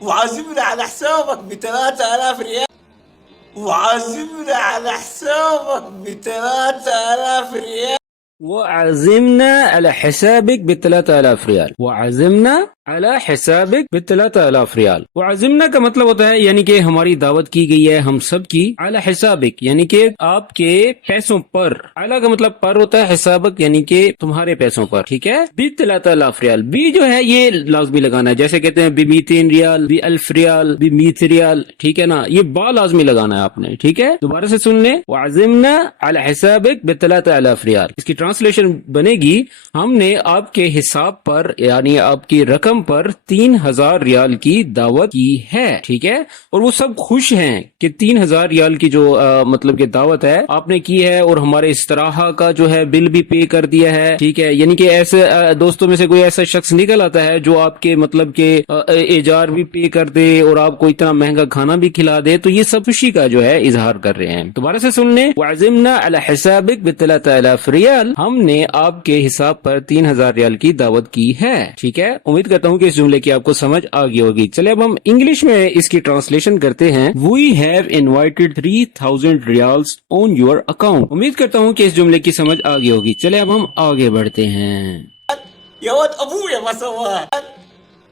وعازمنا على حسابك ب 3000 ريال. وعازمنا على حسابك ب 3000 ريال. وعزمنا على حسابك ب3000 ريال. وعزمنا على حسابك ب3000 ریال. وعزمنا کا مطلب ہوتا ہے یعنی کہ ہماری دعوت کی گئی ہے ہم سب کی. على حسابك یعنی کہ آپ کے پیسوں پر. على کا مطلب پر ہوتا ہے, حسابک یعنی کہ تمہارے پیسوں پر. ٹھیک ہے. ب3000 ریال. بی جو ہے یہ لازمی لگانا ہے, جیسے کہتے ہیں ب200 ریال, ب1000 ریال, ب100 ریال. ٹھیک ہے نا, یہ با لازمی لگانا ہے آپ نے. ٹھیک ہے, دوبارہ سے سن لیں. وعزمنا على حسابك ب3000 ریال. اس کی ٹرانسلیشن بنے گی ہم نے آپ کے حساب پر یعنی آپ کی رقم پر 3000 ریال کی دعوت کی ہے. ٹھیک ہے, اور وہ سب خوش ہیں کہ 3000 ریال کی جو مطلب کہ دعوت ہے آپ نے کی ہے, اور ہمارے استراحہ کا جو ہے بل بھی پے کر دیا ہے. ٹھیک ہے, یعنی کہ ایسے دوستوں میں سے کوئی ایسا شخص نکل آتا ہے جو آپ کے مطلب کہ ایجار بھی پے کر دے اور آپ کو اتنا مہنگا کھانا بھی کھلا دے, تو یہ سب خوشی کا جو ہے اظہار کر رہے ہیں. دوبارہ سے سن لیں. وعزمنا على حسابك ب3000 ریال. ہم نے آپ کے حساب پر 3000 ریال کی دعوت کی ہے. ٹھیک ہے, امید کرتا ہوں کہ اس جملے کی آپ کو سمجھ آ گئی ہوگی. چلے اب ہم انگلش میں اس کی ٹرانسلیشن کرتے ہیں. We have invited 3000 ریالز on your account. امید کرتا ہوں کہ اس جملے کی سمجھ آ گئی ہوگی. چلے اب ہم آگے بڑھتے ہیں. يا واد ابويا ما سواها.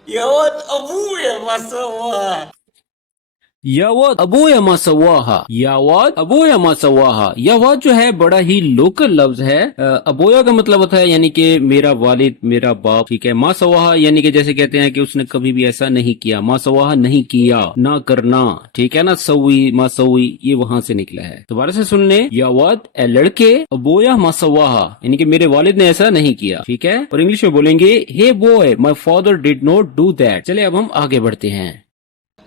يا واد ابويا ما سواها. یا واد ابویا ما سواہا. یا واد ابویا ما سواہا. یا واد جو ہے بڑا ہی لوکل لفظ ہے. ابویا کا مطلب ہوتا ہے یعنی کہ میرا والد, میرا باپ. ٹھیک ہے, ما سواہا یعنی کہ جیسے کہتے ہیں کہ اس نے کبھی بھی ایسا نہیں کیا. ما سواہا نہیں کیا, نہ کرنا. ٹھیک ہے نا, سوی ما سوی یہ وہاں سے نکلا ہے. دوبارہ سے سن لیں. یا واد اے لڑکے, ابویا ما سواہا یعنی کہ میرے والد نے ایسا نہیں کیا. ٹھیک ہے, اور انگلش میں بولیں گے hey boy my father did not do that. چلے اب ہم آگے بڑھتے ہیں.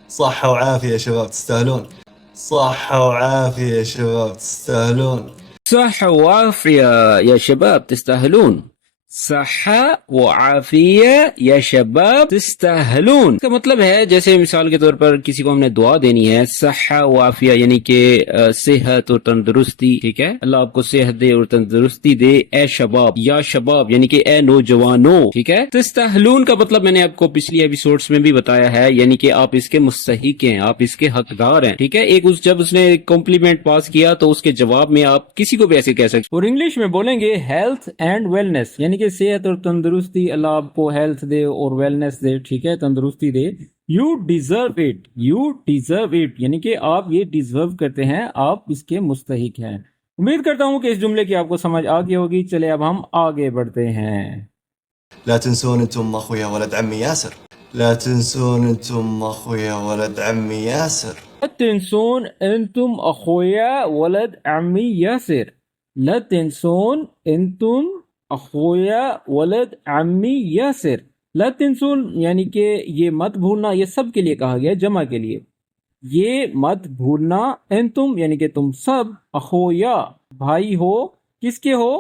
صحة وعافية يا شباب تستاهلون. صحة وعافية يا شباب تستاهلون. صحة وعافية يا شباب تستاهلون. صحة وعافية يا شباب تستاهلون کا مطلب ہے جیسے مثال کے طور پر کسی کو ہم نے دعا دینی ہے. صحة وعافية یعنی کہ صحت اور تندرستی. ٹھیک ہے, اللہ آپ کو صحت دے اور تندرستی دے. اے شباب, یا شباب یعنی کہ اے نوجوانوں. ٹھیک ہے, تستاہلون کا مطلب میں نے آپ کو پچھلی ایپیسوڈز میں بھی بتایا ہے, یعنی کہ آپ اس کے مستحق ہیں, آپ اس کے حقدار ہیں. ٹھیک ہے, جب اس نے کمپلیمنٹ پاس کیا تو اس کے جواب میں آپ کسی کو بھی ایسے کہہ سکتے. اور انگلش میں بولیں گے ہیلتھ اینڈ ویلنس یعنی کہ صحت اور تندرستی. اللہ آپ کو ہیلتھ دے اور ویلنس دے. ٹھیک ہے, تندرستی دے. You deserve it. You deserve it یعنی کہ آپ یہ ڈیزرو کرتے ہیں, آپ اس کے مستحق ہیں. امید کرتا ہوں کہ اس جملے کی آپ کو سمجھ آ گئی ہوگی. چلے اب ہم آگے بڑھتے ہیں. لا تنسون انتم اخويا ولد عمي ياسر. لا تنسون انتم اخويا ولد عمي ياسر. لا تنسون انتم اخويا ولد عمي ياسر. لا تنسون انتم اخويا ولد عمي ياسر. لا تنسون یعنی کہ یہ مت بھولنا, یہ سب کے لیے کہا گیا جمع کے لیے. یہ مت بھولنا. انتم یعنی کہ تم سب, اخویا بھائی ہو, کس کے ہو,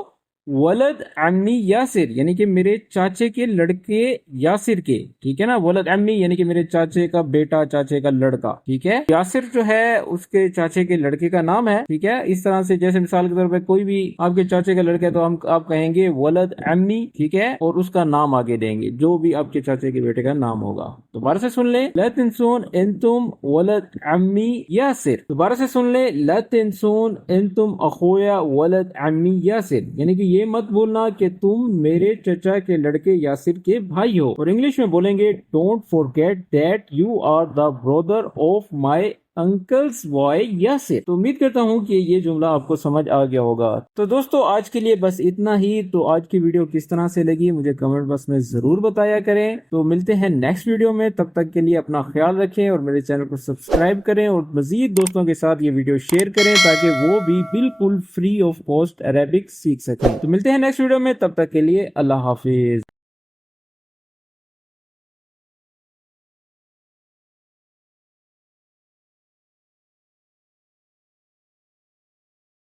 ولد عمی یاسر یعنی کہ میرے چاچے کے لڑکے یاسر کے. ٹھیک ہے نا, ولد عمی یعنی کہ میرے چاچے کا بیٹا, چاچے کا لڑکا. ٹھیک ہے, یاسر جو ہے اس کے چاچے کے لڑکے کا نام ہے. ٹھیک ہے, اس طرح سے جیسے مثال کے طور پہ کوئی بھی آپ کے چاچے کا لڑکا ہے تو آپ کہیں گے ولد عمی. ٹھیک ہے, اور اس کا نام آگے دیں گے جو بھی آپ کے چاچے کے بیٹے کا نام ہوگا. دوبارہ سے سن لیں. لا تنسون انتم ولد عمی یاسر. دوبارہ سے سن لیں. لا تنسون انتم اخویا ولد عمی یاسر یعنی کہ یہ مت بولنا کہ تم میرے چچا کے لڑکے یاسر کے بھائی ہو. اور انگلش میں بولیں گے don't forget that you are the brother of my uncle's boy Yasir. تو امید کرتا ہوں کہ یہ جملہ آپ کو سمجھ آ گیا ہوگا. تو دوستو آج کے لیے بس اتنا ہی. تو آج کی ویڈیو کس طرح سے لگی مجھے کمنٹ باکس میں ضرور بتایا کریں. تو ملتے ہیں نیکسٹ ویڈیو میں, تب تک کے لیے اپنا خیال رکھیں اور میرے چینل کو سبسکرائب کریں اور مزید دوستوں کے ساتھ یہ ویڈیو شیئر کریں تاکہ وہ بھی بالکل فری آف کاسٹ عربک سیکھ سکیں. تو ملتے ہیں نیکسٹ ویڈیو میں, تب تک کے لیے اللہ حافظ.